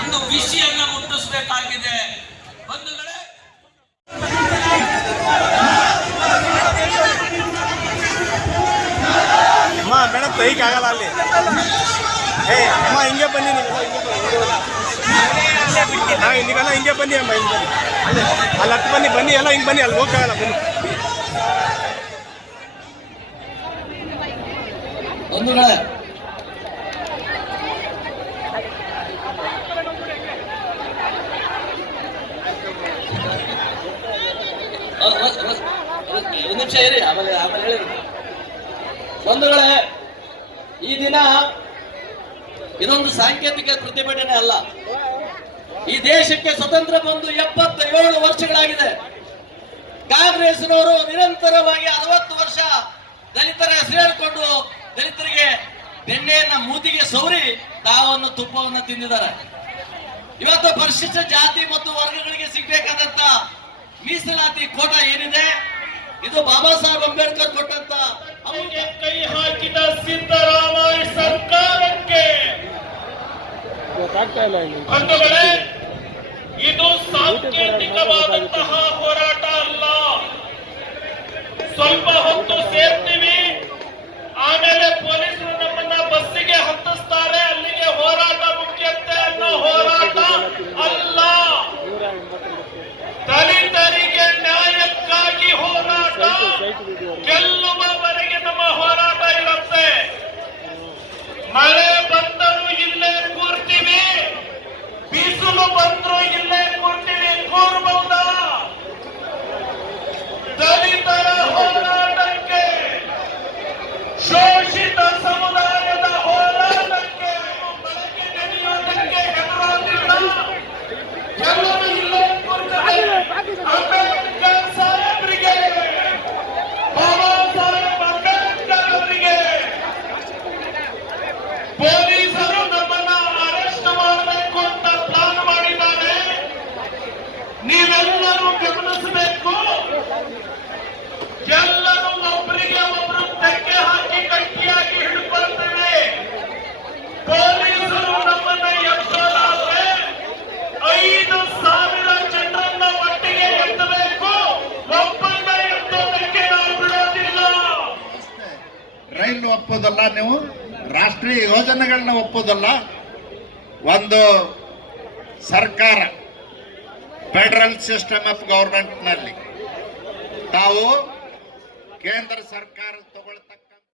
ಒಂದು ವಿಷಯನ್ನ ಮುಟ್ಟಿಸಬೇಕಾಗಿದೆ. ಬಂಧುಗಳೇ ಅಮ್ಮ ಮೇಡಮ್ ಕೈಗೆ ಆಗಲ್ಲ ಅಲ್ಲಿ. ಏ ಅಮ್ಮ ಹಿಂಗೆ ಬನ್ನಿ ನೀವು. ಹಿಂಗೆ ಬನ್ನಿ. ಹಾ ನೀವೆಲ್ಲ ಹಿಂಗೆ ಬನ್ನಿ ಅಮ್ಮ ಹಿಂಗೆ ಬನ್ನಿ. ಅಲ್ಲಿ ಹತ್ತು ಬನ್ನಿ ಬನ್ನಿ ಎಲ್ಲ ಹಿಂಗೆ ಬನ್ನಿ ಅಲ್ಲಿ ಹೋಗಕ್ಕಾಗಲ್ಲ ಬನ್ನಿ. ಬಂಧುಗಳೇ ಒಂದು ನಿಮಿಷ ಇರಿ, ಆಮೇಲೆ ಆಮೇಲೆ ಹೇಳಿ. ಬಂಧುಗಳೇ, ಈ ದಿನ ಇದೊಂದು ಸಾಂಕೇತಿಕ ಪ್ರತಿಭಟನೆ ಅಲ್ಲ. ಈ ದೇಶಕ್ಕೆ ಸ್ವತಂತ್ರ ಬಂದು ಎಪ್ಪತ್ತೇಳು ವರ್ಷಗಳಾಗಿದೆ. ಕಾಂಗ್ರೆಸ್ನವರು ನಿರಂತರವಾಗಿ ಅರವತ್ತು ವರ್ಷ ದಲಿತರ ಹೆಸರೇಳ್ಕೊಂಡು ದಲಿತರಿಗೆ ಬೆಣ್ಣೆಯನ್ನ ಮೂತಿಗೆ ಸೌರಿ ತಾವನ್ನು ತುಪ್ಪವನ್ನು ತಿಂದಿದ್ದಾರೆ. ಇವತ್ತು ಪರಿಶಿಷ್ಟ ಜಾತಿ ಮೀಸಲಾತಿ ಕೋಟ ಏನಿದೆ? ಇದು ಬಾಬಾ ಸಾಹೇಬ್ ಅಂಬೇಡ್ಕರ್ ಕೊಟ್ಟಂತ ಅವರಿಗೆ ಕೈ ಹಾಕಿದ ಸಿದ್ದರಾಮಯ್ಯ ಸರ್ಕಾರಕ್ಕೆ. ಬಂಧುಗಳೇ ಇದು ಸಾಂಕೇತಿಕವಾದಂತಹ ಹೋರಾಟ ಅಲ್ಲ. ಸ್ವಲ್ಪ ಹೊತ್ತು ಸೇರ್ತೀವಿ الله ರೈಲು ಒಪ್ಪೋದಲ್ಲ ನೀವು? ರಾಷ್ಟ್ರೀಯ ಯೋಜನೆಗಳನ್ನ ಒಪ್ಪೋದಲ್ಲ? ಒಂದು ಸರ್ಕಾರ, ಫೆಡರಲ್ ಸಿಸ್ಟಮ್ ಆಫ್ ಗವರ್ಮೆಂಟ್ನಲ್ಲಿ ತಾವು ಕೇಂದ್ರ ಸರ್ಕಾರ